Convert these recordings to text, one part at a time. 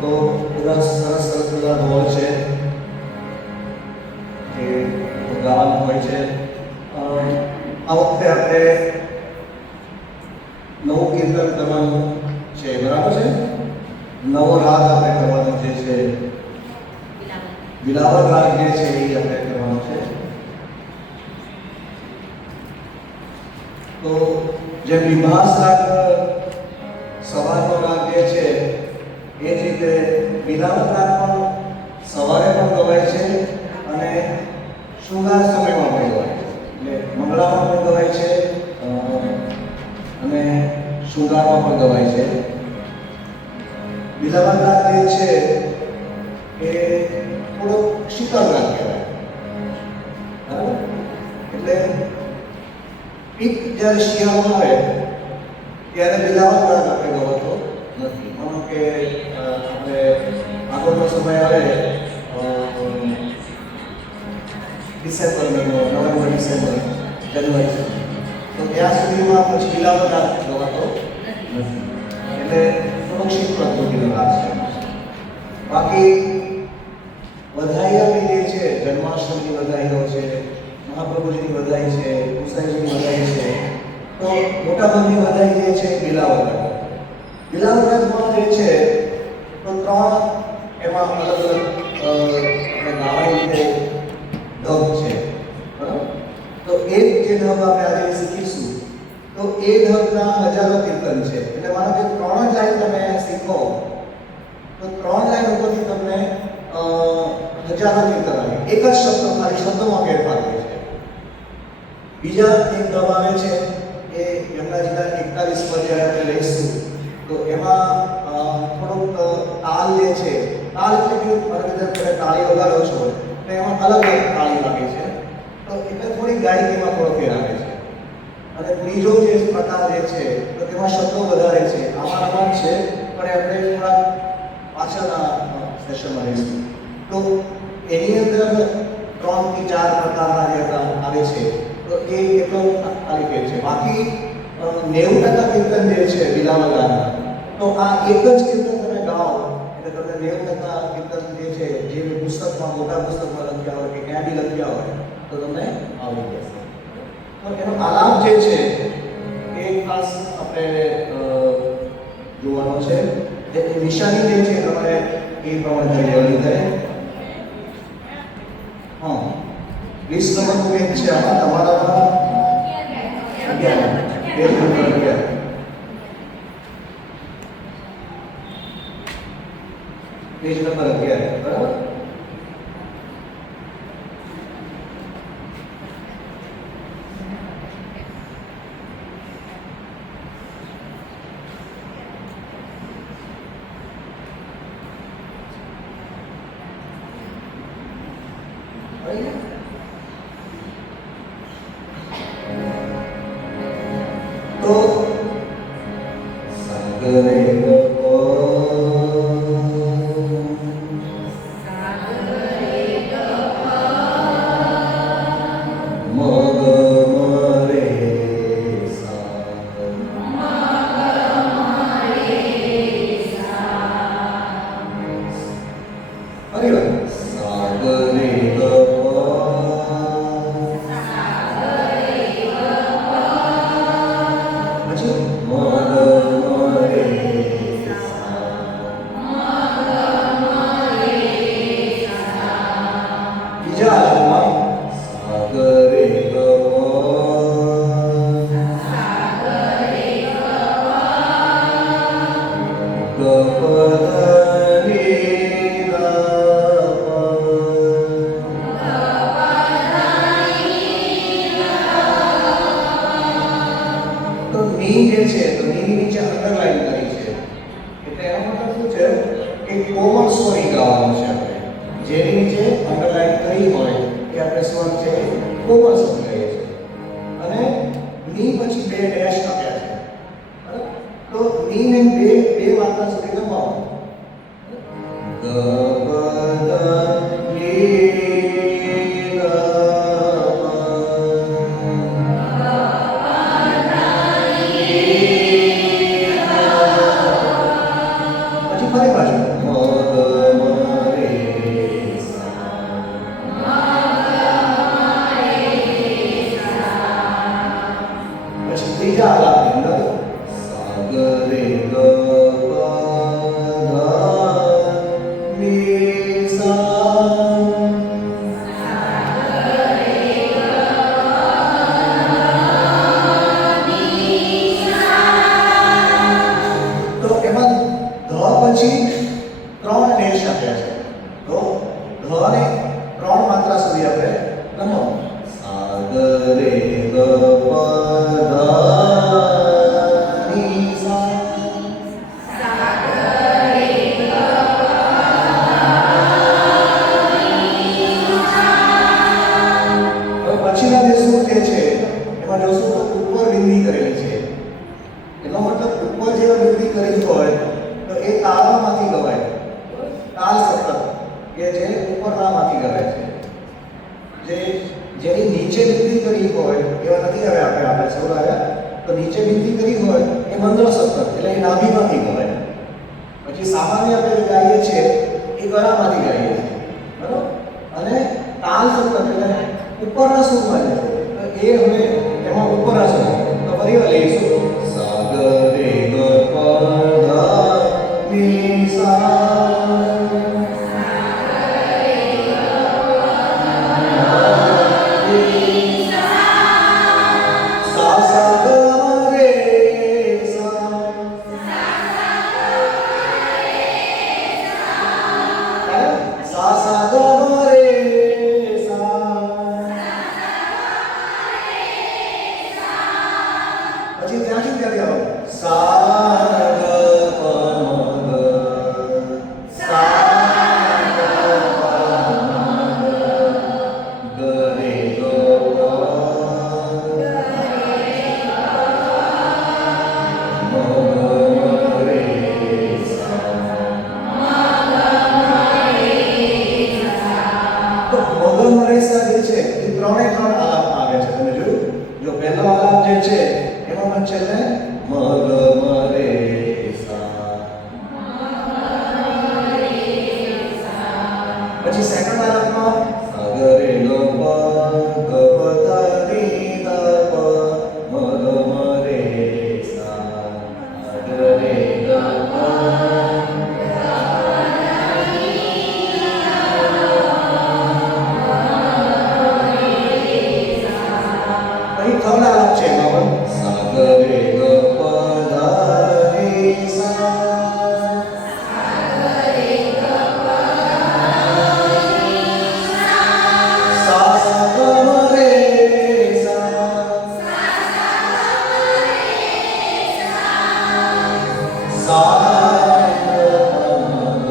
તો બધા સરસ સરસ બધા રોલ છે કે ગાવાનું હોય છે. આ વખતે આપણે નવું કીર્તન કરવાનું છે, બરાબર છે. નવો રાગ આપણે કરવાનો જે છે, બિલાવલ રાગ જે છે એ આપણે કરવાનો છે. તો જે વિભાસ રાગ સવારનો રાગ જે છે એ જ રીતે બિલાવલ રાગ પણ સવારે પણ ગવાય છે અને શૃંગાર સમયમાં પણ ગવાય છે. એટલે મંગળામાં પણ ગવાય છે અને શૃંગારમાં પણ ગવાય છે. બિલાવલ રાગ જે છે એ થોડો શીતળ રાગ કહેવાય, બરાબર. એટલે પીક જ્યારે શિયાળો આવે ત્યારે બિલાવલ રાગ આપણે ગવાતો નથી. માનો કે આપણે આગળનો સમય આવે ડિસેમ્બર મહિનો, નવેમ્બર, ડિસેમ્બર, જાન્યુઆરી, તો ત્યાં સુધીમાં પછી બિલાવલ રાગ ગવાતો નથી. એટલે થોડોક શીત પ્રકૃતિનો રાગ છે. બાકી વધાઈયાની જે છે, જન્માષ્ટમીની વધાઈઓ છે, મહાપ્રભુજીની વધાઈ છે, ગુસાઈજીની વધાઈ છે, તો મોટાભાગની વધાઈ જે છે બિલાવલ રાગ. બિલાવલ રાગમાં જે છે તો ત્રણ એમાં અલગ અલગ આપણે ગાવાની રીતે ઢબ છે, બરાબર. તો એક જે ઢબ આપણે આજે શીખીશું તો એ ઢબના હજારો કીર્તન છે. એટલે માનો કે 3 લાઈન તમે શીખો તો 3 લાઈન ઉપરથી તમને હજારો કીર્તન આવે. એક જ શબ્દ, ખાલી શબ્દમાં ફેરફાર હોય છે. બીજા એક ઢબ આવે છે એ યમુનાજીના 41 પર જ્યારે આપણે લઈશું તો એમાં થોડુંક તાલ જે છે, તાલ એટલે કે મારે તમે તાળી વગાડો છો તો એમાં અલગ અલગ તાળી લાગે છે, તો એટલે થોડી ગાયકીમાં થોડો ફેર આવે છે. અને ત્રીજો જે પ્રકાર જે છે તો તેમાં શબ્દો વધારે છે. આમાં છે પણ આપણે થોડા પાછળના સેશનમાં લઈશું. તો એની અંદર 3 થી 4 પ્રકારના જે આવે છે તો એ એટલો ખાલી ફેર છે. બાકી 90% કીર્તન જે છે બિલાવલ રાગના, તો આ એક જ કીર્તન તમે ગાઓ એટલે તમને 90% કીર્તન જે છે જે પુસ્તકમાં, મોટા પુસ્તકમાં લખ્યા હોય કે ક્યાં બી લખ્યા હોય તો તમને આવડી જશે. તો એનો આલાપ જે છે એ ખાસ આપણે જોવાનો છે. એની નિશાની જે છે તમારે એ પ્રમાણે કરી લેવાની થાય. હા, 20 નંબરનું પેજ છે આમાં તમારામાં 11 પેજ નંબર 11 પેજ નંબર 11, બરાબર. તો સાગરે પછી 3 ડેશ આપ્યા છે. તો ધ ને 3 માત્રા સુધી આપણે લખો. સા ગ રે ગ પ ધ ની સા. પછીના જે સૂર જે છે એમાં જોશું તો ઉપર બિંદી કરેલી છે. એનો મતલબ ઉપર જે બિંદી કરી હોય તો એ તાળામાંથી ગવાય. તાલ સતત કે જે ઉપરનામાંથી ગવાય છે. જેની નીચે બિંદી કરી હોય એવા નથી હવે આપણે સૌર આવ્યા. તો નીચે બિંદી કરી હોય એ મંદ્ર સતત એટલે એ નાભીમાંથી ગવાય. પછી સામાન્ય આપણે ગાઈએ છીએ એ ગળામાંથી ગાઈએ છીએ, બરાબર. અને તાલ સતત એટલે ઉપરના સુરમાં છે. તો એ હવે એમાં ઉપરના સુર તો ફરી વાર લઈશું. સા ગ રે ગ પ ધ ની સા. પછી ત્યાંથી ક્યારે આવો? સા ગ પ મ ગ. સા ગ પ મ ગ. ગ રે ગ પ. મ ગ રે સા. તો મગ મરે સા જે છે એ ત્રણે ત્રણ આલાપમાં આવે છે. તમે જોયું? જો પહેલો આલાપ જે છે એમાં છેલ્લે મ ગ મ રે સા. પછી સેકન્ડ આલાપમાં સા ગ રે ગ પ ગ પ ધ ની ધ પ મ ગ મ રે સા. સા ગ રે ગ પ. પછી થર્ડ આલાપ છે એમાં સા ગ રે ગ પ ધ ની સા. સા સા ગ મ રે સા. સા ગ મ ગ.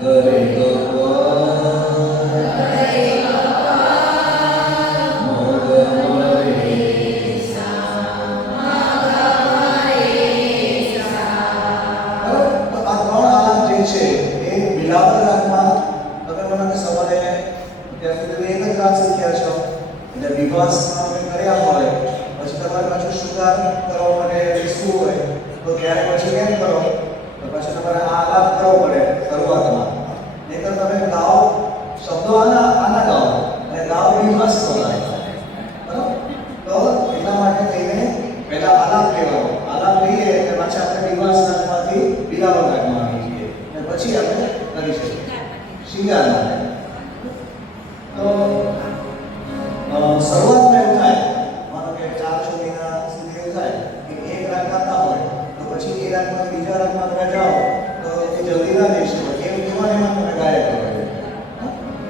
ગ રે ગ પ. છે એ બિલાવલ રાગમાં તમે મને સવારે ત્યાં સુધી એક જ રાગ શીખ્યા છો. એટલે વિભાસમાં તમે કર્યા હોય પછી તમારે પાછું શૃંગાર કરવા માટે બેસવું હોય તો ત્યારે પછી કેમ કરો? તો પછી તમારે આ આલાપ કરવો પડે શરૂઆતમાં. નહીંતર તમે ગાઓ શબ્દો આના ગાઓ અને ગાઓ વિભાસ કરો, બરાબર. તો એટલા માટે થઈને પહેલા આલાપ લેવાનો. આલાપ લઈએ એટલે પાછા આપણે વિભાસ રાગમાંથી બિલાવલ રાગમાં આવી જઈએ. પછી આપણે કરી શકીએ શિંગાર માટે. તો શરૂઆતમાં એવું થાય, માનો કે 4 છોડીના સુધી એવું થાય કે એક રાગ ગાતા હોય તો પછી એ રાગમાંથી બીજા રાગમાં તમે જાઓ તો એ જલ્દી ના જઈ શકો. એમાં તમે ગાયા કરો.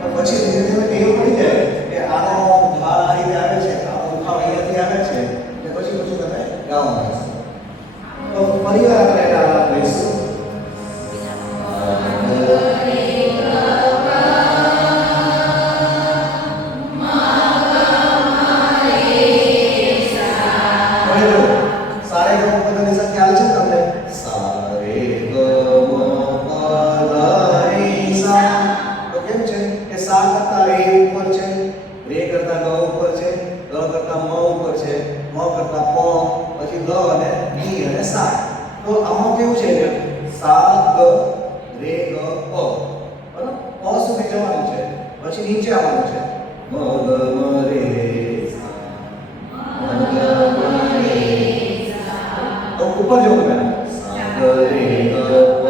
પણ પછી ધીરે ધીરે ટેવ પડી જાય કે આનો ધાર આ રીતે આવે છે, આનો ઉઠાવ અહીંયાથી આવે છે એટલે પછી તમે ગાવા માંડશો. તો ફરી વાર આપણે એના આલાપ લઈશું. તો આમાં કેવું છે કે સા ગ રે ગ પ, બરાબર. પ સુધી જવાનું છે પછી નીચે આવવાનું છે મ ગ મ રે સા. તો ઉપર જવું છે સા ગ રે ગ પ.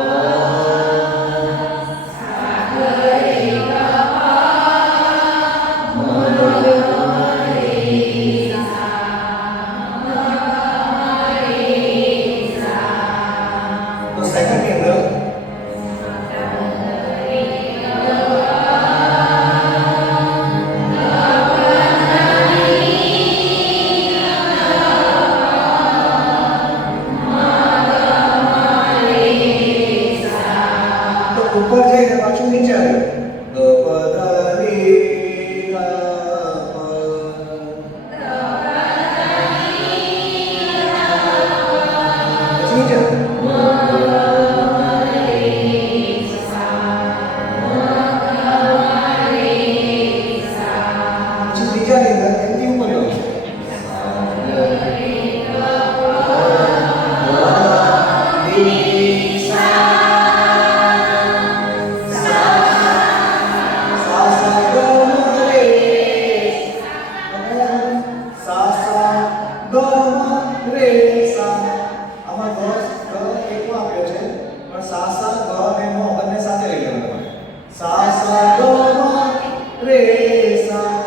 રે સા આમાં ગ એકલો આપ્યો છે પણ સા સા ગ અને મ બંને સાથે લઈ લેવાનું સા સા ગ મ રે સા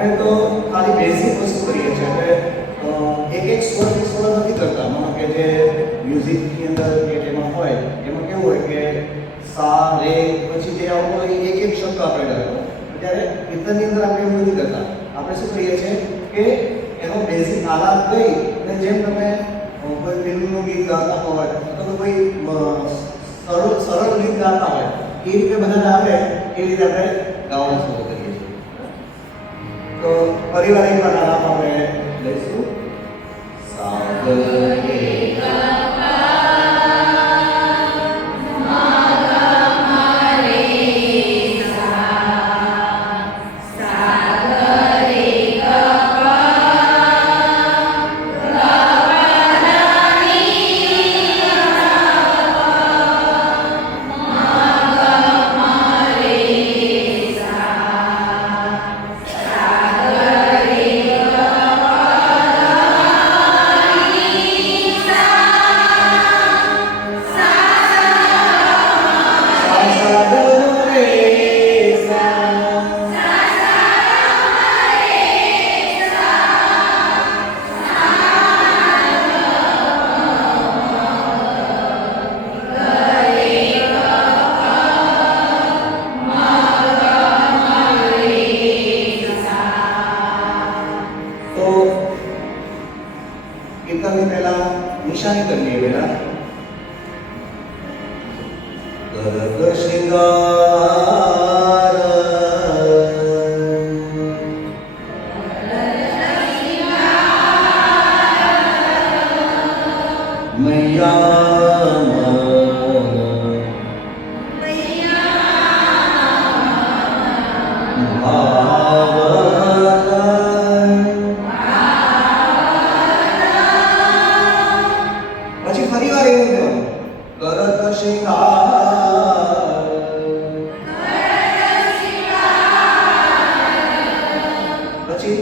આપણે તો ખાલી બેઝિક વસ્તુ કરીએ છીએ આપણે એક એક સ્વરથી સ્વર નથી કરતા. માનો કે જે મ્યુઝિકની અંદર કે જેમાં હોય એમાં કેવું હોય કે સા રે પછી જે આવતો હોય એક એક શબ્દ આપણે ગાતો. ત્યારે કીર્તનની અંદર આપણે એવું નથી કરતા. આપણે શું કરીએ છીએ કે એનો બેઝિક આલાપ લઈ અને જેમ તમે કોઈ ફિલ્મનું ગીત ગાતા હોય અથવા તો કોઈ સરળ ગીત ગાતા હોય એ રીતે બધાને આવે એ રીતે આપણે ગાવાનું શરૂ કરીએ છીએ. તો પરિવાર એકવાર આલાપ આપણે લઈશું. કીર્તનની પહેલા નિશાની કરવી પહેલા ગરગ શૃંગાર પછી ફરી વાર એવું કહેવાનું ગરગ શૃંગાર પછી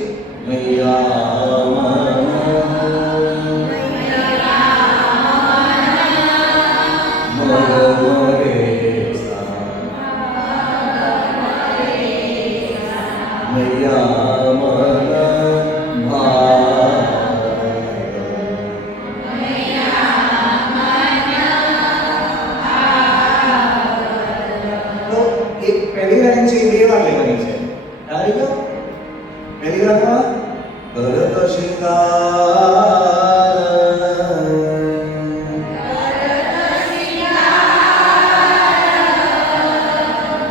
પહેલી લાઈન છે બે વાર લેવાની છે. આવી ગયો? પહેલી વારમાં ભરત શૃંગાર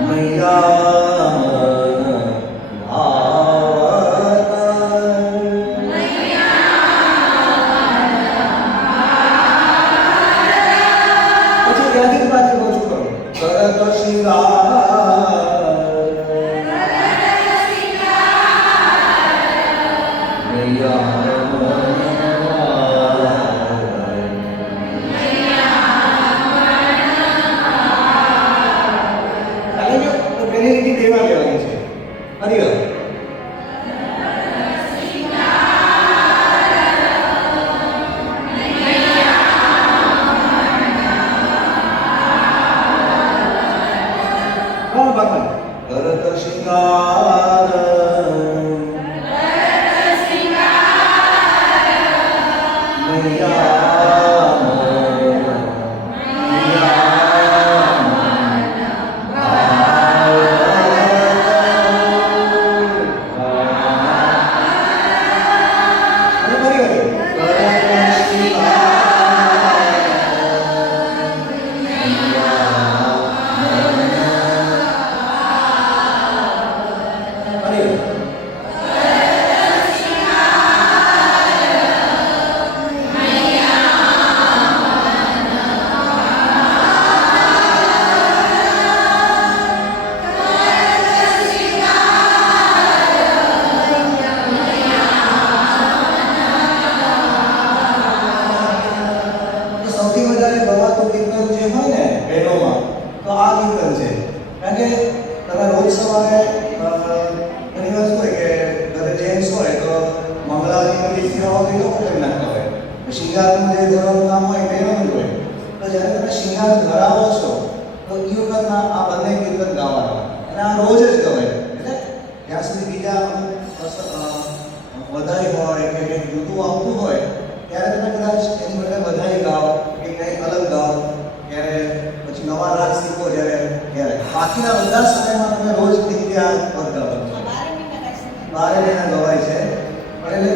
મૈયા પછી ત્યાંથી પાછું ઓછું કરો. ભરત શૃંગાર પહેલી લીટી દેવા લેવાની છે. ફરી વાર કોણ બાકી ભરત શૃંગાર શિંગારનું જે ધોરણનું નામ હોય તેનું જ હોય. તો જ્યારે તમે શિંગાર ધરાવો છો તો એ વખતના આ બંને કીર્તન ગાવાના અને આ રોજ જ ગવાય. એટલે ત્યાં સુધી બીજા જ્યાં વધાઈ હોય કે કંઈક જુદું આવતું હોય ત્યારે તમે કદાચ એની બદલે વધાઈ ગાઓ કે કંઈક અલગ ગાઓ, ત્યારે પછી નવા રાગ શીખો ત્યારે બાકીના બધા સમયમાં તમે રોજ નિત્ય પદ ગાઓ. 12 મહિના ગવાય છે, પણ એટલે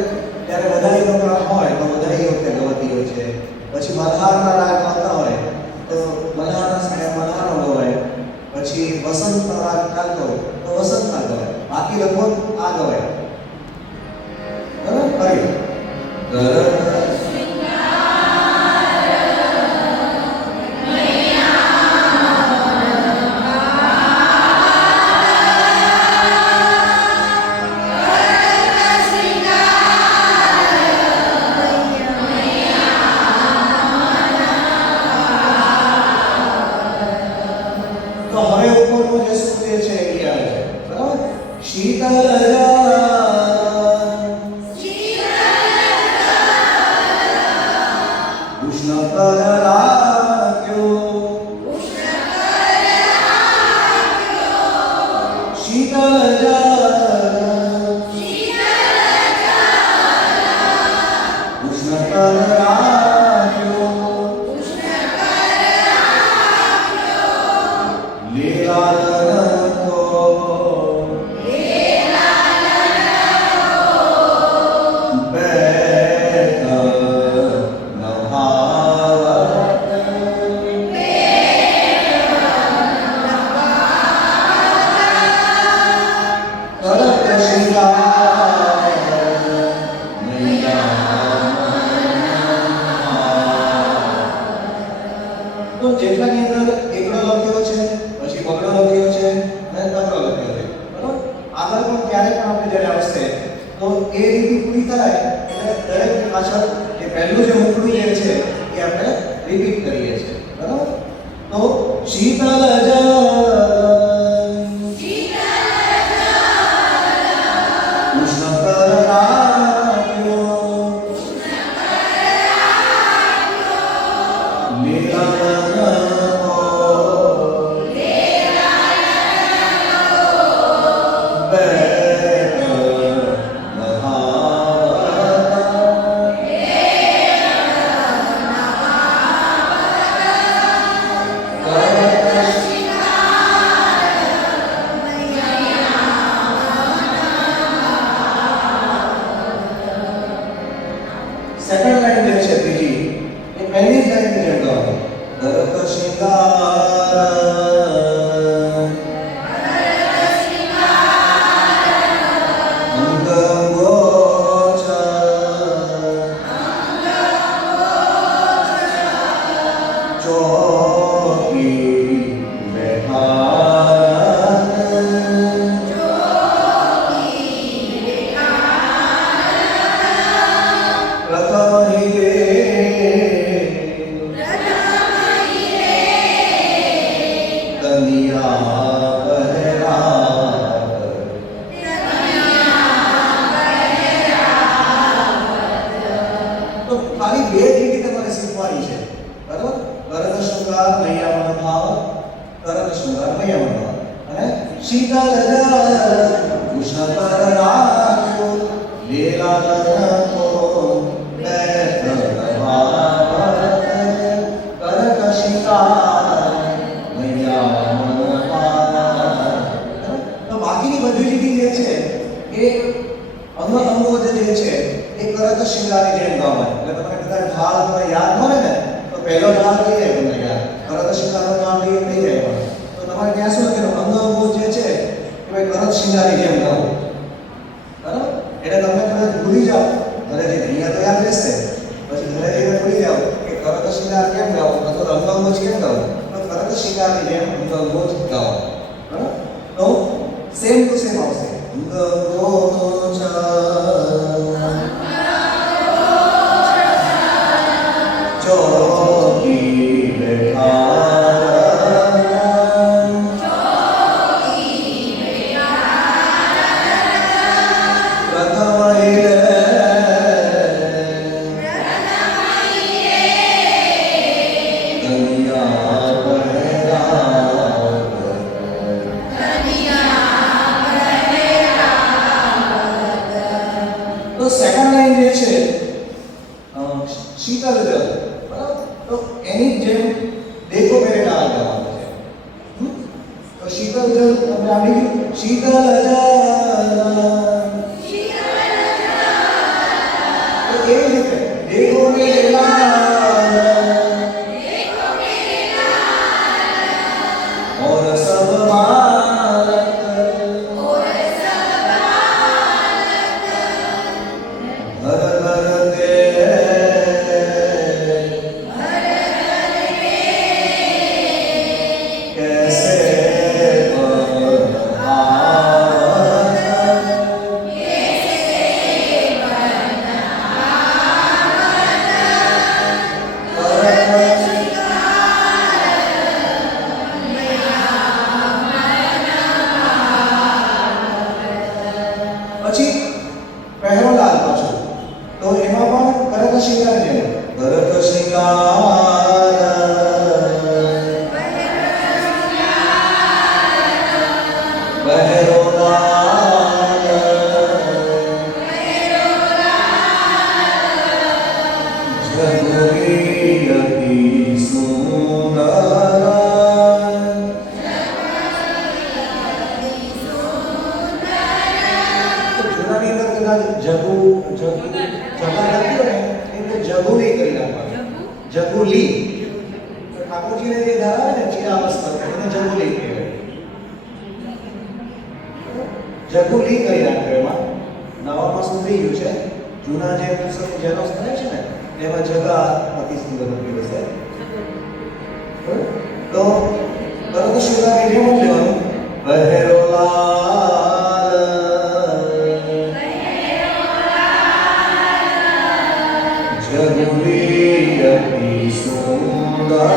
ત્યારે વધાઈ પ્રોગ્રામ હોય તો વધાઈ વખતે ગવાતી હોય છે. પછી મલ્હારના રાગ આવતા હોય તો મલ્હારના સમયે મલ્હારનો ગવાય. પછી વસંતનો રાગ ચાલતો હોય તો વસંતના ગવાય. બાકી લગભગ આ ગવાય. બરાબર? ફરી પછી પહેરો લાલ પાછો, તો એમાં પણ ભરત શિંગાર છે. ભરત શિંગાર પહેરો લાલ, જગુરી અતિ સુંદર. જૂનાની અંદર કદાચ જગા લખ્યું ને એટલે જગુલી કરી નાખવાનું. જગુલી ઠાકોરજીને જે ધરાવે ને ચિરાવસ્ત્ર એને જગુલી કહેવાય. જગુલી કરી નાખ્યો. એમાં નવામાં શું થઈ ગયું છે, જૂના જે પુસ્તક જેનો થાય છે ને એમાં જગા અતિ સુંદર લખ્યું છે. તો ભરત શિંગાર જેમ લેવાનું. પહેરો લાલ, જગુલી અતિ સુંદર.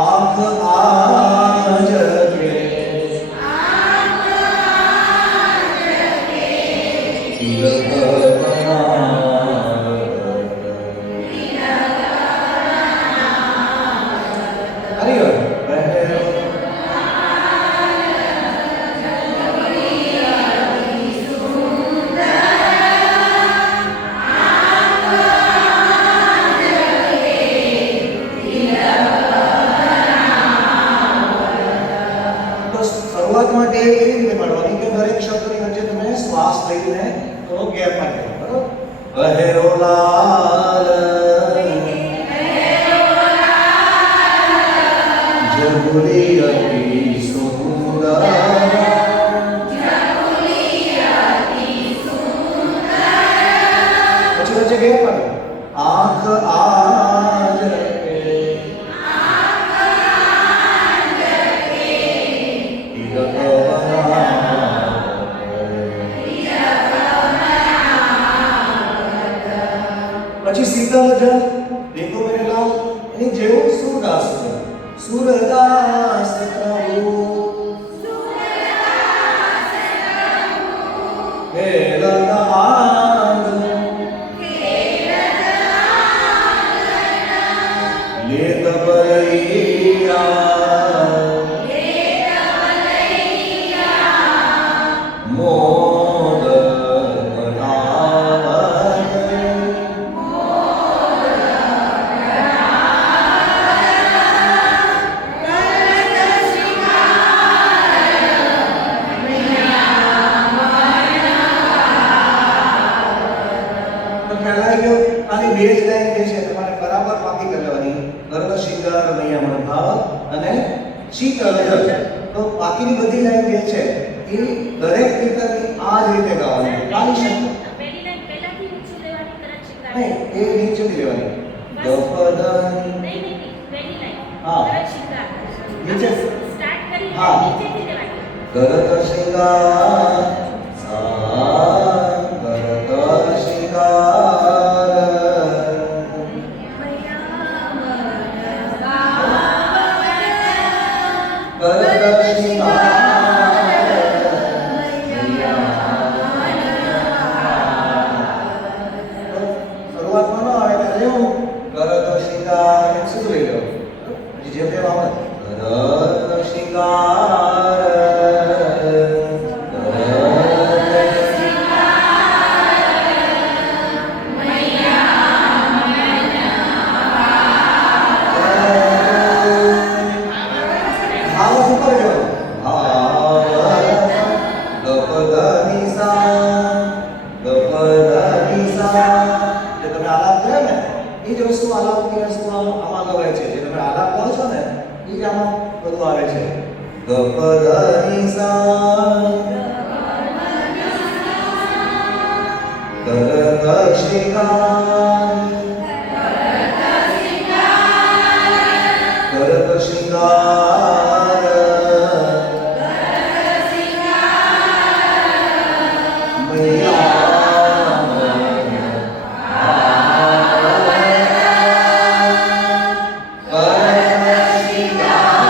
આંખ આજ કે તિલક શરૂઆતમાં ટેવ એવી રીતે પાડવાની કે દરેક શબ્દની વચ્ચે તમે શ્વાસ લઈને થોડો ગેપ આપી દો. બરોબર? પહેરો લાલ, જગુલી અતિ સુંદર. પછી વચ્ચે ગેપ આપો. આંખ આજ પછી શીતલ જલ દેખો મેરે લાલ, એની જેવું સુરદાસ છે. સુરદાસ પ્રભુ ખેલત આંગ લેત બલૈયા મોદ બેઝ લાઈન જે છે તમારે બરાબર પાકી કરી લેવાની. ભરત શિંગાર મૈયા મન ભાવ અને શીતળ જલ. તો બાકીની બધી લાઈન જે છે એ દરેક કીર્તનની આ જ રીતે ગાવાની. ગાઈ શકો. પહેલી લાઈન પહેલાથી ઊંચું લેવાની, તરત શિંગાર. નહીં, એ નીચેથી લેવાની. ગપદન નહીં પહેલી લાઈન હા. તરત શિંગાર. નીચે સ્ટાર્ટ કરી હા. નીચેથી લેવાની. ભરત શિંગાર સા ભરત શિંગાર ભરત શિંગાર. શરૂઆતમાં ન આવે ત્યારે એવું ભરત શિંગાર એમ સીધું લઈ લો. પછી જેમ તેમ આવે ભરત શિંગાર આમાં ગવાય છે. જે તમે આલાપ કહો છો ને એ જ આમાં બધું આવે છે. ગપધની સા ભરત શિંગાર ભરત શિંગાર મૈયા ભરત શિંગાર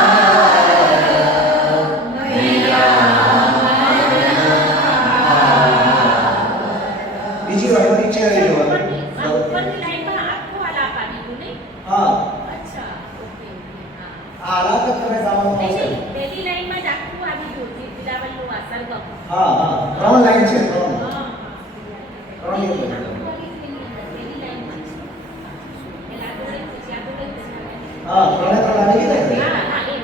આવવાનું આવશે. પહેલી લાઈનમાં જ આખું આવી ગયું છે બિલાવલનું આ સરગમ. હા હા 3 લાઈન છે 3. હા, હા. 3 પહેલી લાઈન. પહેલી લાઈનમાં જ. પહેલા આગળ એક, પછી આગળ એક, પછી આગળ એક. હા 3 આવી ગઈ ને. હા, હા, એ.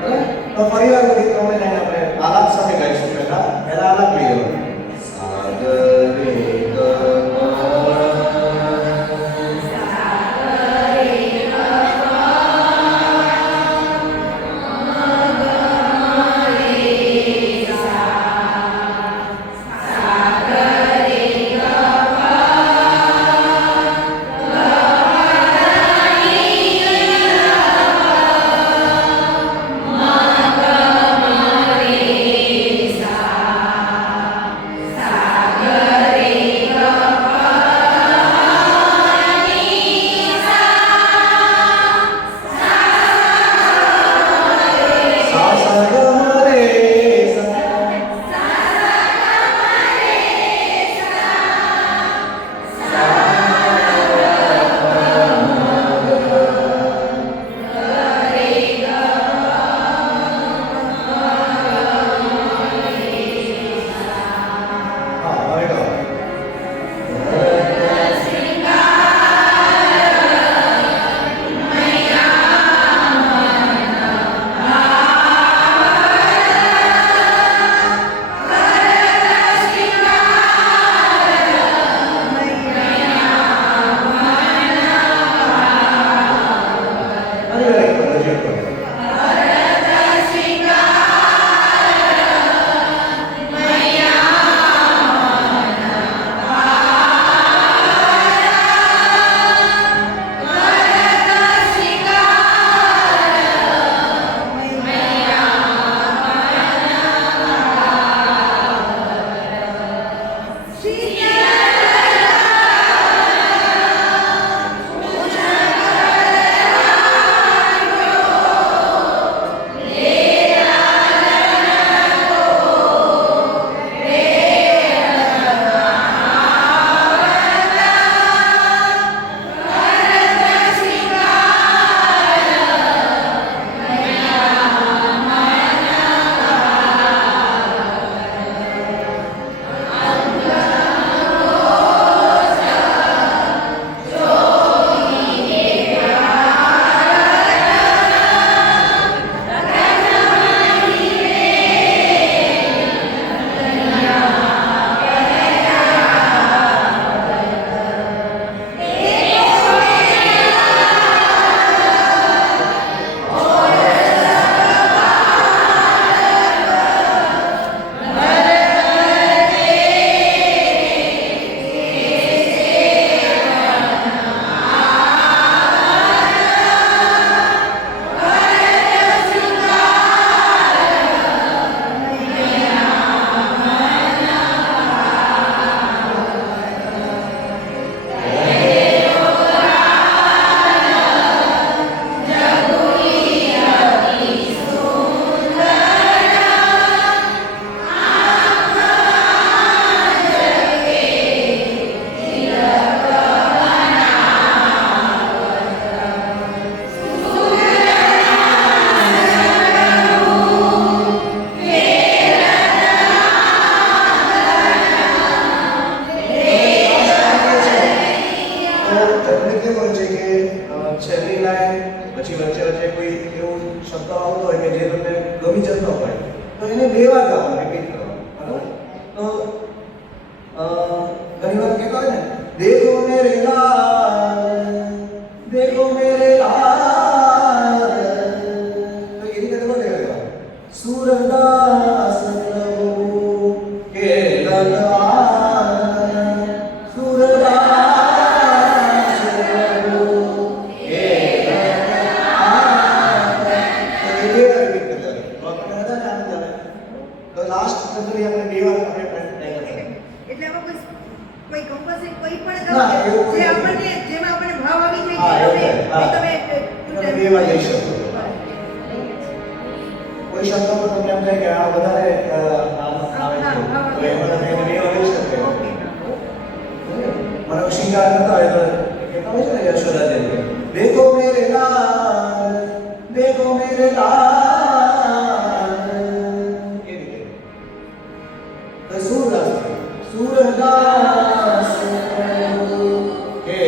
બરાબર? તો ફરી વાર બધી 3 લાઈન આપણે આલાપ સાથે ગાઈશું પહેલા આલાપ લઈ લો. સાગરે પછી વચ્ચે વચ્ચે કોઈ એવું શબ્દ આવતો હોય કે જે તમને ગમી જતો હોય તો એને બે વાર ગાવાનું, રિપીટ કરવાનું, બરાબર? તો ઘણી વાર કહેતા હોય ને, દેખો મેરે લાલ, દેખો મેરે લાલ, તો એની રીતે બોલે ગાવાનું, સુરદાસ પ્રભુ કે લલવાન, સુરદાસ પ્રભુ કે લલવાન. તો એ બે વાર રિપીટ કરતા હોય. તો આપણને બધા ને આનંદ આવે. તો લાસ્ટ સુધી આપણે બે વાર આપણે ટ્રાય કરતા. એટલે આમાં કોઈ કમ્પલસરી કોઈ પણ ના, ગાઓ એવું કોઈ જે નથી. આપણને જેમાં આપણને ભાવ આવી હા, જાય એવું કે થાય. હા. તમે તમે બે વાર જઈ શકો. કોઈ શબ્દમાં તમને એમ થાય કે આ વધારે આવે છે, તો એમાં તમે એને બે વાર લઈ શકો. મને શિંગાર કરતા હોય તો કહેતા હોય છે ને યશોદા દેવી, દેખો મેરે લાલ, દેખો મેરે શિરદાર કેવી રીતે તો સૂરદાસ પ્રભુ હે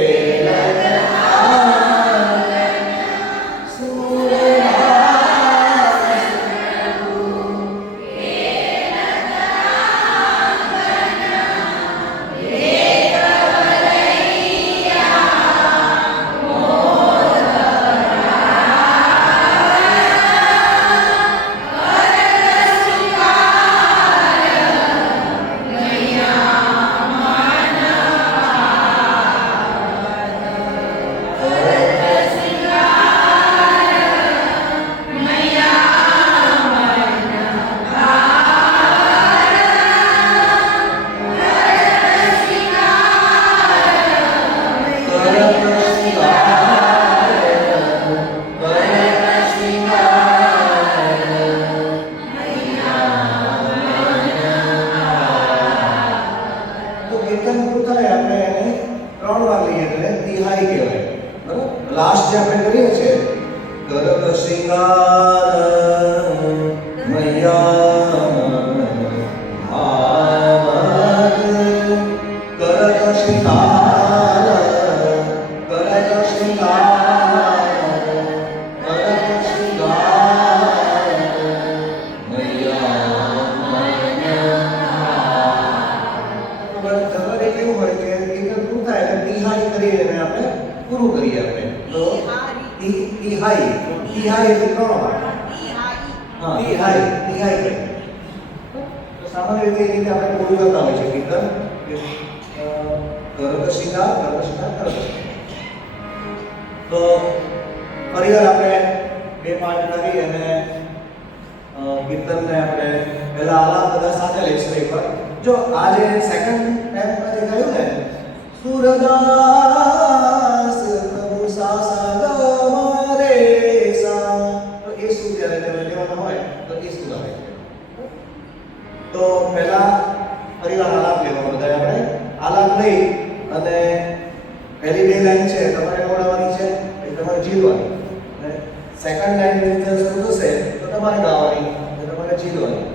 લાસ્ટ જે આપણે કરીએ છીએ કરક શૃંગાર મૈયા ભાવ કરક શૃંગાર કરક શૃંગાર કરક શૃંગાર મૈયા તમારે કેવું હોય કે કીર્તન પૂરું થાય એટલે તિહાઈ કરીને આપણે પૂરું કરીએ આપણે તો તિહાઈ એટલે 3 વાર હા તિહાઈ તો સામાન્ય રીતે એ રીતે આપણે પૂરું કરતા હોય છે કીર્તન કરક શૃંગાર કરક તો ફરીવાર આપણે બે પાઠ કરી અને કીર્તનને આપણે પહેલા આલાપ બધા સાથે લઈશું એકવાર જો આજે સેકન્ડ ટાઈમ જે કહ્યું ને સૂરદાસ પ્રભુ સા સા ગ મ રે સા તો એ શું જ્યારે તમે લેવાનું હોય તો એ શું આવે તો પહેલા ફરીવાર આલાપ લેવાનો બધા આપણે આલાપ લઈ અને પહેલી બે લાઈન છે તમારે ગોળવાની છે એ તમારે જીલવાની અને સેકન્ડ લાઈન ની અંદર શરૂ થશે તો તમારે ગાવાની અને તમારે જીલવાની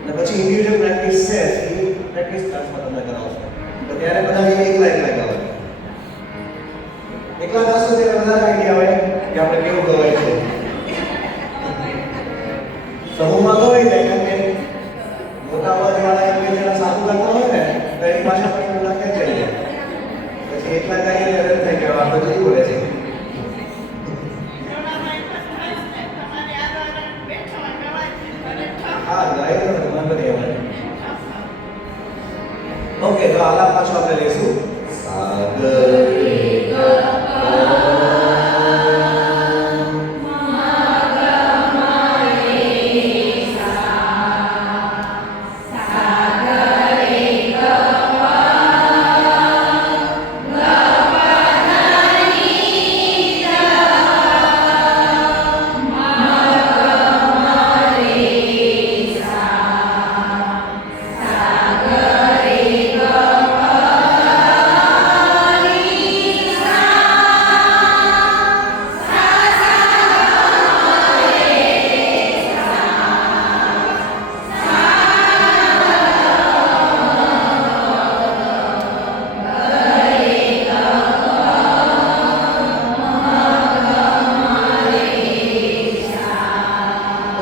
અને પછી ઇન્ડિવિડ્યુઅલ પ્રેક્ટિસ છે એ પ્રેક્ટિસ ક્લાસમાં તમને કરાવશે તો ત્યારે બધા એક લાઈન લગાવવાની એકલા ગાશો ત્યારે બધા આઈડિયા આવે કે આપણે કેવું ગવાય છે સમૂહમાં ગવાય જાય કારણ કે મોટા અવાજવાળા એક બે જણા સારું ગાતા હોય ને તો એની પાછળ પણ એવું લાગે છે પછી એકલા ગાઈએ એટલે રદ થઈ ગયો આ બધું બોલે છે હા ગાય તો વાંધો નહીં આવે ઓકે તો આલાપ પાછો આપણે લઈશું સાગર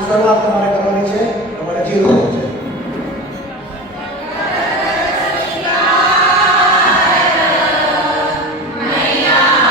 શરૂઆત તમારે કરવાની છે તમારે જીરવાનું છે મૈયા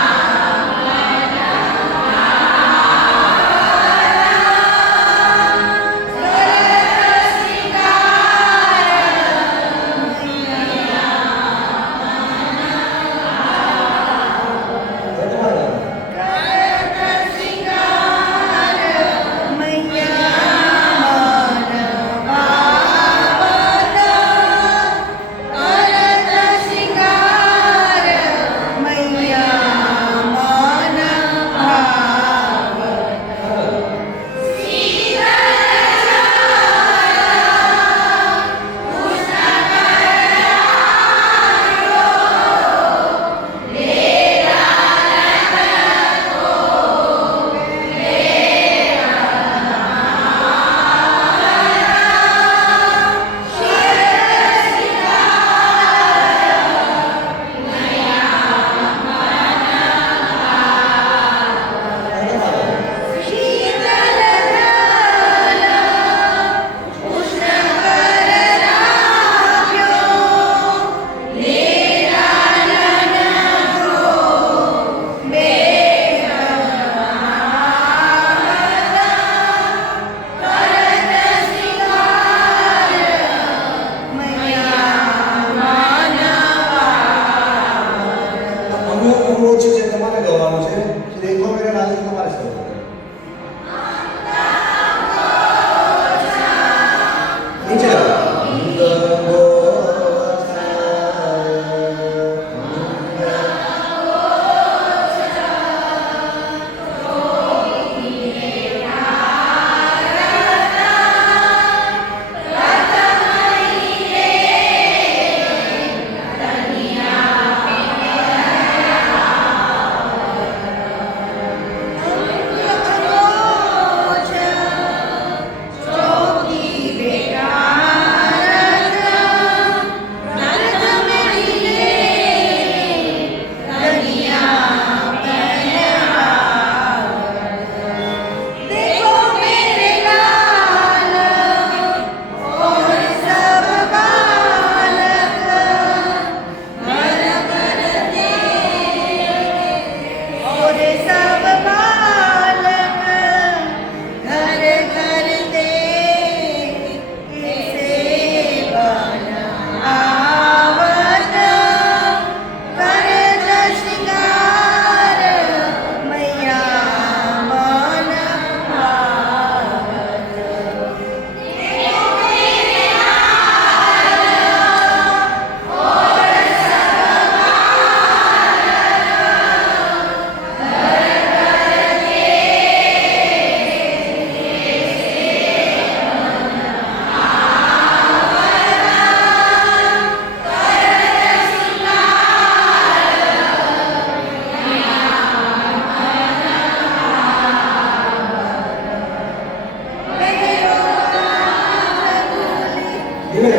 ધીમે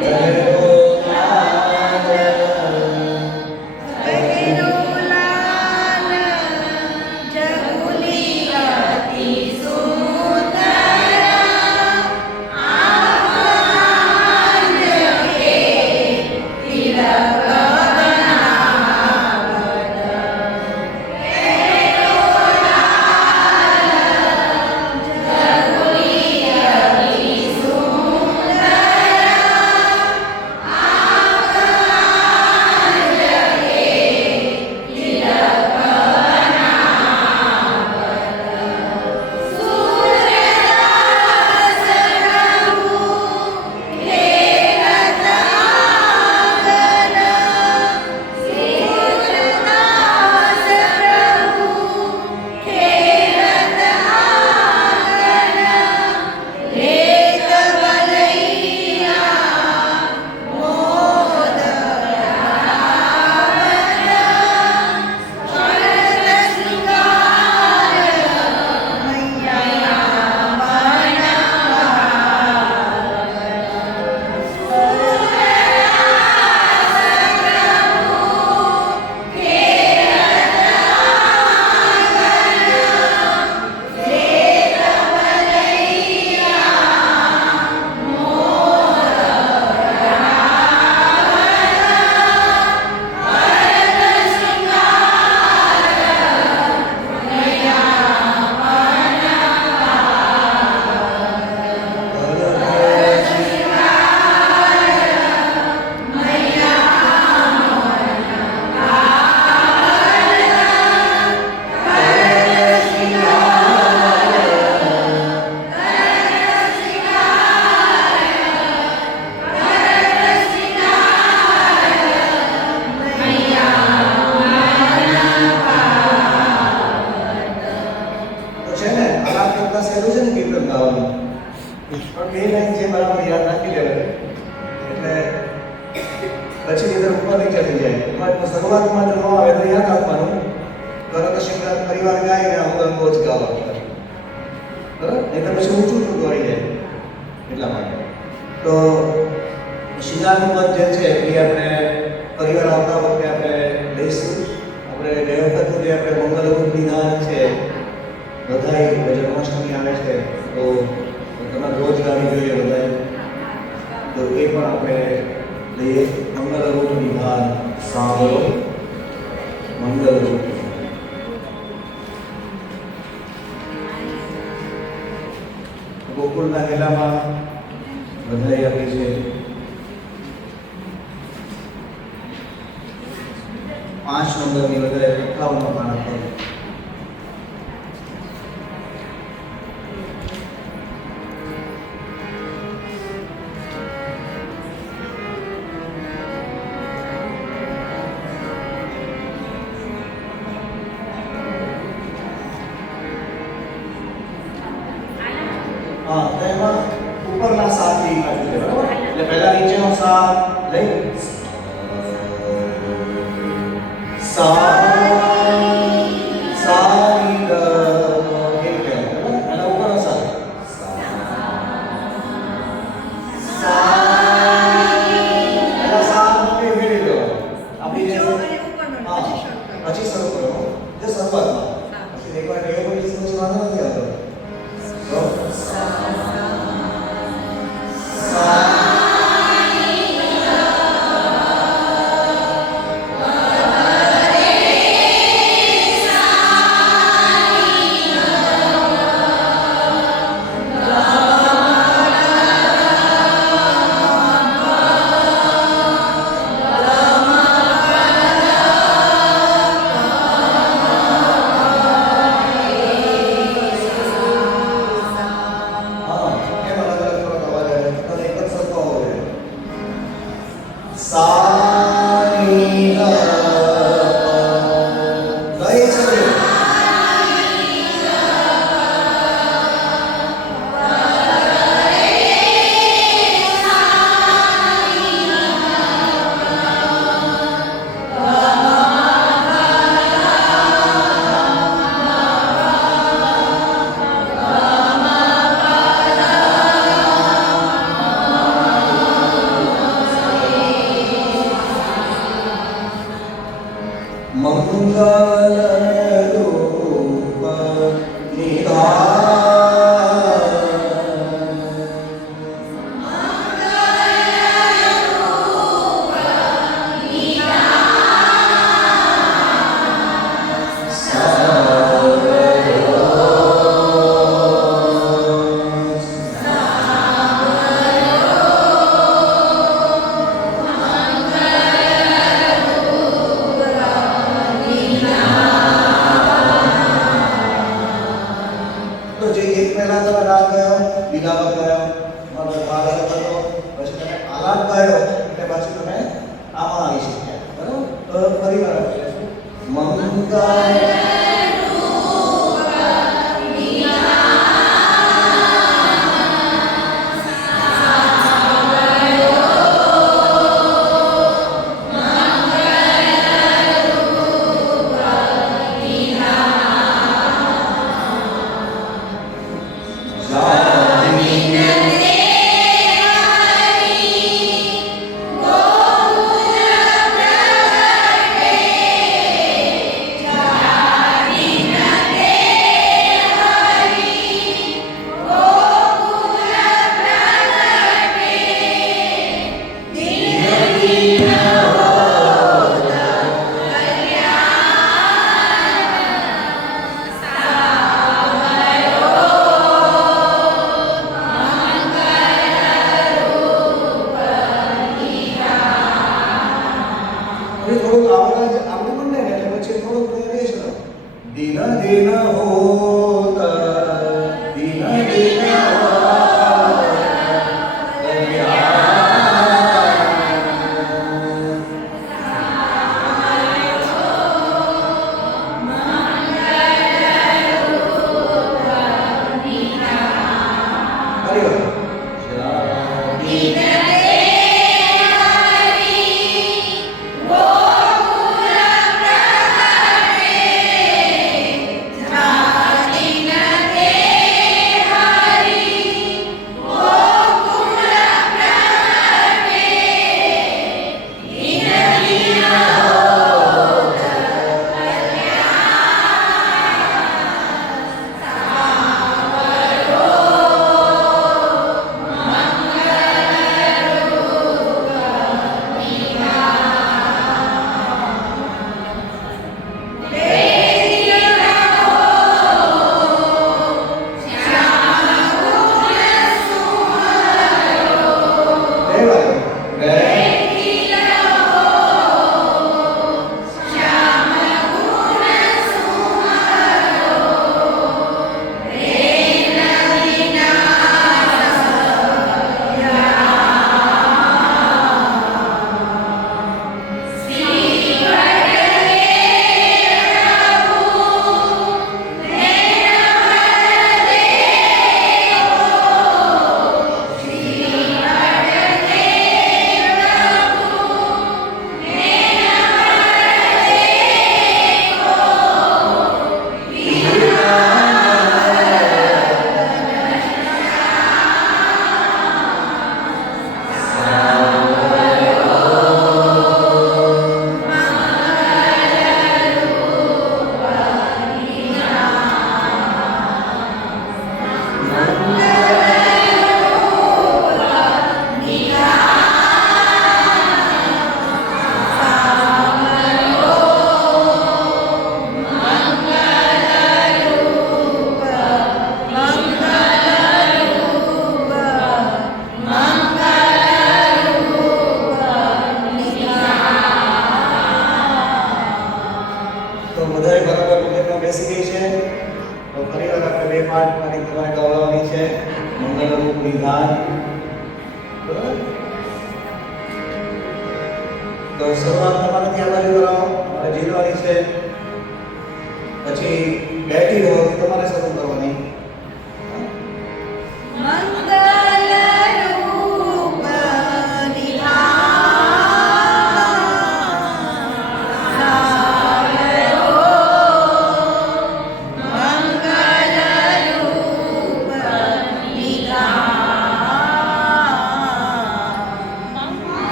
ગહેરો લાલ ગહેરો લાલ જગુલી અતિ સુંદર આભાન કે તિલક પછી અંદર ઉપર નીચે થઈ જાય. એમાં શરૂઆતમાં જો ન આવે તો યાદ રાખવાનું તરત શિંગડા પરિવાર ગાય ને અમુક અંગો જ ગાવા બરાબર, નહીં તો પછી ઊંચું ઊંચું દોડી જાય એટલા માટે. તો શિંગારનું પદ જે છે એ આપણે પરિવાર આવતા વખતે આપણે લઈશું. આપણે ગયા વખત જે આપણે મંગલમૂર્તિ વિધાન છે બધાય જન્માષ્ટમી આવે છે તો તમારે રોજ ગાવી જોઈએ બધાય, તો એ પણ આપણે લઈએ. મંગલરૂપ વિધાન સાંભળો મંગલરૂપ. ગોકુળના હેલામાં બધાઈ આપી છે. 5 નંબરની બધાએ 51 પાના પર હા, તો એમાં ઉપરના સાથી કાઢી છે બરાબર. એટલે પહેલા નીચેનો સા લઈ સા સા ની દ એક કહેવાય બરાબર. એના ઉપરનો સા એના સા કે ફેરી લો આપણી જે હા પછી શરૂ કરો જે શરૂઆતમાં પછી એકવાર ટેવ પડી સમજ વાંધો નથી આવતો. તો ગહેરો કયો? બિલાવર કયો? મારો ભારત હતો. પછી તમે આલાપ કયો એટલે પાછું તમે આમાં આવી શક્યા. બરાબર? તો ફરી વાર આપણે લઈશું. મંગલ થોડુંક આપણે પણ નહીં એટલે પછી થોડુંક વેરિએશન દિન દિન હોત દિન દિન બેસી ગઈ છે. તો ફરીવાર આપણે બે પાઠ મારી તમારે ગવડાવવાની છે. મંગલરૂપ નિધાન. બરાબર? તો શરૂઆત તમારાથી આ બાજુ કરાવો. તમારે જીતવાની છે. પછી બેઠી હોય તો તમારે શરૂ કરવાની.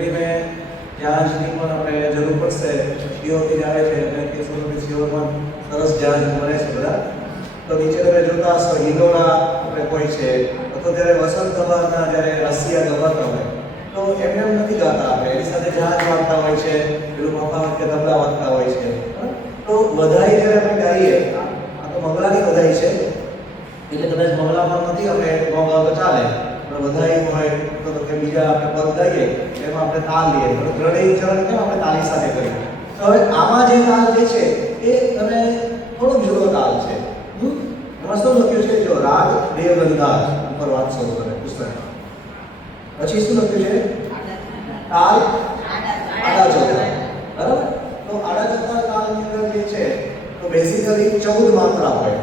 ધીમે જહાજની પણ આપણે જરૂર પડશે. શિયોરથી જ આવે છે એટલે કે શિયોરમાં સરસ જહાજ મળે છે બધા. તો નીચે તમે જોતા હશો હિલોરા આપણે કોઈ છે, અથવા જ્યારે વસંત ગવારના જ્યારે રશિયા ગવાતા હોય તો એમને એમ નથી ગાતા આપણે, એની સાથે જહાજ વાગતા હોય છે, પેલું મફા કે તબલા વાગતા હોય છે. તો વધાઈ જ્યારે આપણે ગાઈએ, આ તો મંગળાની વધાઈ છે એટલે કદાચ મંગળામાં નથી આપણે ગાવ તો ચાલે, પણ વધાઈ હોય તો કે બીજા આપણે પદ ગાઈએ એમાં આપણે તાલ લઈએ, તો ત્રણેય ચરણ કેમ આપણે તાલી સાથે કરીએ. તો હવે આમાં જે તાલ જે છે એ તમે થોડો જુદો તાલ છે. એમાં શું લખ્યું છે? જો રાગ દેવગંધાર ઉપર વાંચશો તમે પુસ્તકમાં. પછી શું લખ્યું છે? તાલ આડા ચોથા. બરાબર? તો આડા ચોથા તાલની અંદર જે છે તો બેઝિકલી 14 માત્રા હોય,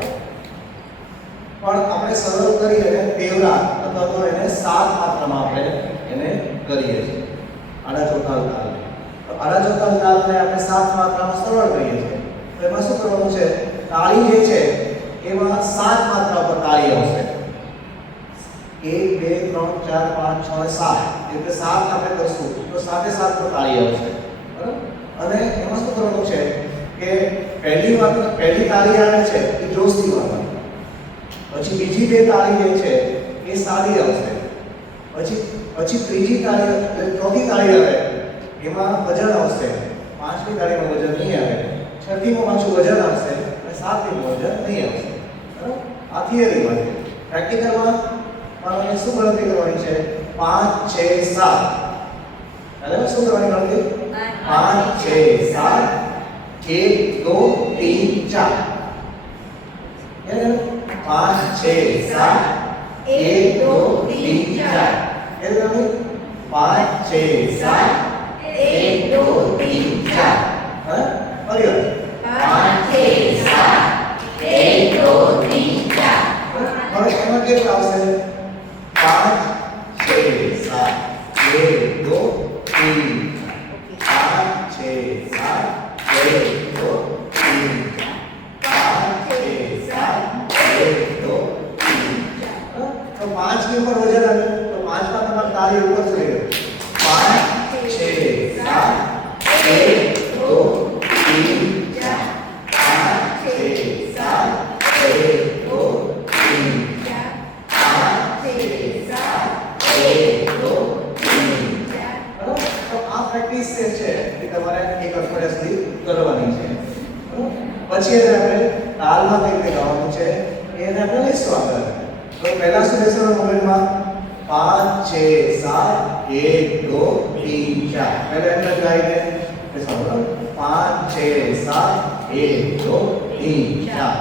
પણ આપણે સરળ કરી અને તેવરા અથવા તો એને 7 માત્રામાં આપણે એને કરીએ છીએ આડા ચોથા તાલ. તો આડા ચોથા તાલને આપણે 7 માત્રામાં સરળ કરીએ છીએ. તો એમાં શું કરવાનું છે? તાળી જે છે એમાં 7 માત્રા પર તાળી આવશે. 1 2 3 4 5 6 7 એટલે 7 આપણે કરશું તો 7 પર તાળી આવશે. બરાબર? અને એમાં શું કરવાનું છે કે પહેલી તાળી આવે છે એ જોશથી વાગવાની, પછી બીજી બે તાળી જે છે એ સાદી આવશે, પછી ત્રીજી તાળી એટલે ચોથી તાળી આવે એમાં વજન આવશે, પાંચમી તાળીમાં વજન નહીં આવે, છઠ્ઠીમાં પાછું વજન આવશે અને સાતમીમાં વજન નહીં આવશે. બરાબર? આ થિયરીમાં છે. પ્રેક્ટિકલમાં મારે શું ગણતરી કરવાની છે? 5 6 7. બરાબર? શું કરવાની ગણતરી? 5 6 7 1 2 3 4. 5 6 7 1 2 3 4. એટલે 5 6 7 1 2 3 4. હા? ફરી વાર 5 6 7 1 2 3 4. હવે એમાં કેટલા આવશે? 5 6 7 1 2 3 5 6 7 1 2 3 5 6 7 1 2 3 તો 5 ની ઉપર વજન આવે તો 5 માં તમારે તાળી ઉપર ચડી ગયો. 5 6 7 1 2 3 4 5 6 7 1 2 3 પ્રેક્ટિસ છે એ તમારે એક અઠવાડિયા સુધી કરવાની છે. પછી એને આપણે તાલમાં કઈ રીતે ગાવાનું છે એને આપણે લઈશું આગળ. તો પહેલા શું લેશું મોબાઈલમાં? 5 6 7 1 2 3 4. પહેલા એમને ગાઈને લેશું. 5 6 7 1 2 3 4.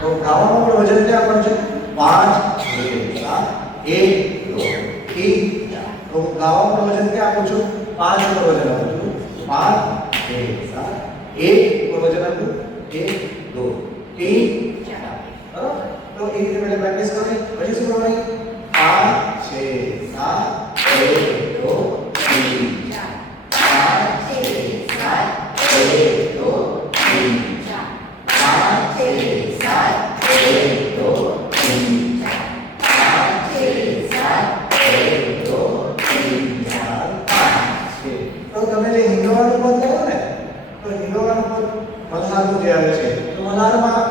તો ગાવાનું પણ વજન ક્યાં પણ છે? 5 6 7 1 2 3 4. તો ગાવાનું વજન ક્યાં આપું છું? 5 પર વજન આપું છું. 5 6 7 1 પર વજન આપું 1 2 3 4. બરાબર? તો એ રીતે પહેલા પ્રેક્ટિસ કરવાની. પછી શું કરવાની? 5 6 7 1 2 3 4 5 6 7 1 2 3 4 5 6 7 1 2 3 4 5 6 7 1 2 3 4 5. તો તમે જે હિંડોળાનું પદ કહો ને, તો હિંડોળાનું પદ મલ્હારનું જે આવે છે તો મલ્હારમાં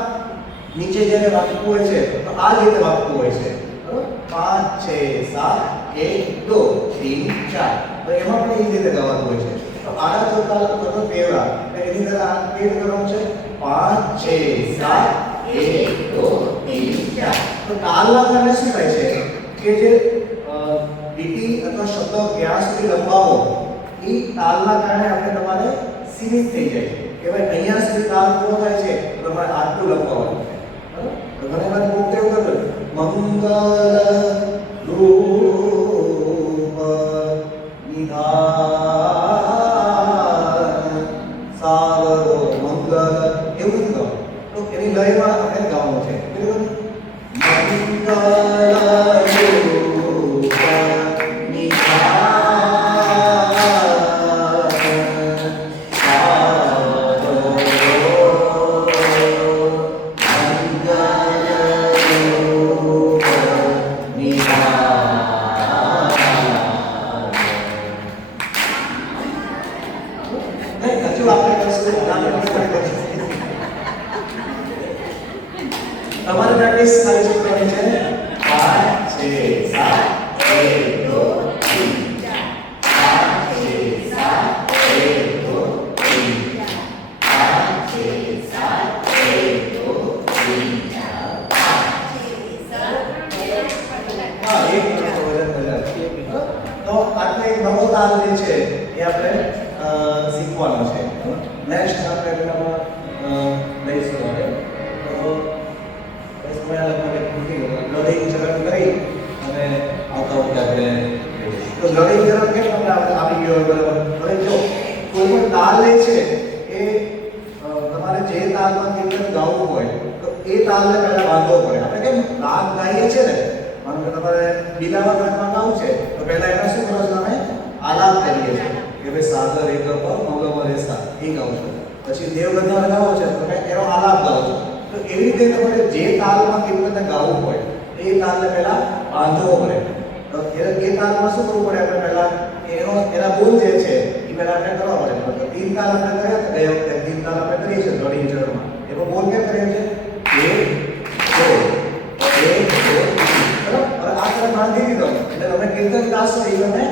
નીચે જ્યારે વાક્ય હોય છે તો આ રીતે વાક્ય હોય છે. બરાબર? 5 6 7 1 2 3 4. તો એમાં પણ એ રીતે ગાવાનું હોય છે. તો આડા ચોથા તો પેવરા એની અંદર આ કેવી રીતે કરવાનું છે? 5 6 7 1 2 3 4. તો તાલના કારણે શું થાય છે કે જે લીટી અથવા શબ્દો ક્યાં સુધી લંબાવો એ તાલના કારણે આપણે તમારે સીમિત થઈ જાય છે કે ભાઈ અહીંયા સુધી તાલ પૂરો થાય છે તો તમારે આટલું લંબાવવાનું છે. બરાબર? તો ઘણી વાર બુક એવું કરતું મંગલ રૂપ નિધાન સાવરો મંગલ એવું જ ગાઓ. તો એની લયમાં આપણે ગાવાનું છે. મંગલ નહીં હજુ આપણે કરશું તમારે પ્રેક્ટિસ ખાલી શું કરવાની છે 5 6 7 1 2 તો આટલે એક નવો તાલ જે છે એ આપણે શીખવાનો છે નેક્સ્ટ આપણે એમાં લઈશું હવે તો બસ મેં લગભગ પૂરી લોડિંગ ચરણ કરી અને આવતા વખતે આપણે તો લોડિંગ ચરણ કેમ તમને આપી ગયો બરાબર હવે જો કોઈ પણ તાલ લે છે એ તમારે જે તાલમાં કીર્તન ગાવું હોય તો એ તાલને પહેલા બાંધવો પડે આપણે કેમ રાગ ગાઈએ છીએ ને માનો કે તમારે બિલાવા રાગમાં ગાવું છે તો પહેલા એનો શું કરો છો તમે આલાપ કરીએ છીએ કે ભાઈ સાગર એક પર મગમ રેસા એ ગાવ છો પછી દેવગંધા ગાવો છે તો તમે એનો આલાપ ગાઓ છો તો એવી રીતે તમારે જે તાલમાં કીર્તન ગાવું હોય એ તાલને પહેલા બાંધવો પડે તો એ તાલમાં શું કરવું પડે આપણે પહેલા એના બોલ જે છે એ પહેલા આપણે કરવા પડે તો તીન તાલ આપણે કર્યા તો ગયા વખતે તીન તાલ આપણે કરીએ છીએ લોડિંગ ચરણમાં એનો બોલ કેમ કરીએ છીએ 1 2 બરાબર આ તરફ બાંધી દીધો એટલે તમે કીર્તન ગાશો એ તમે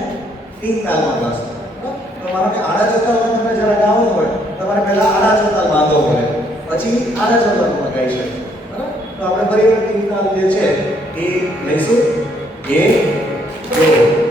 તીન તાલમાં ગાશો તો માનો કે આડા ચોતાલમાં તમે જરા ગાવું હોય તમારે પહેલા આડા ચોતાલ બાંધવો પડે પછી આડા ચોતાલમાં ગાઈ શકો બરાબર તો આપણે ફરી તીન તાલ જે છે એ લઈશું 1 2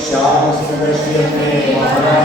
श्याम सुंदर श्री महाराज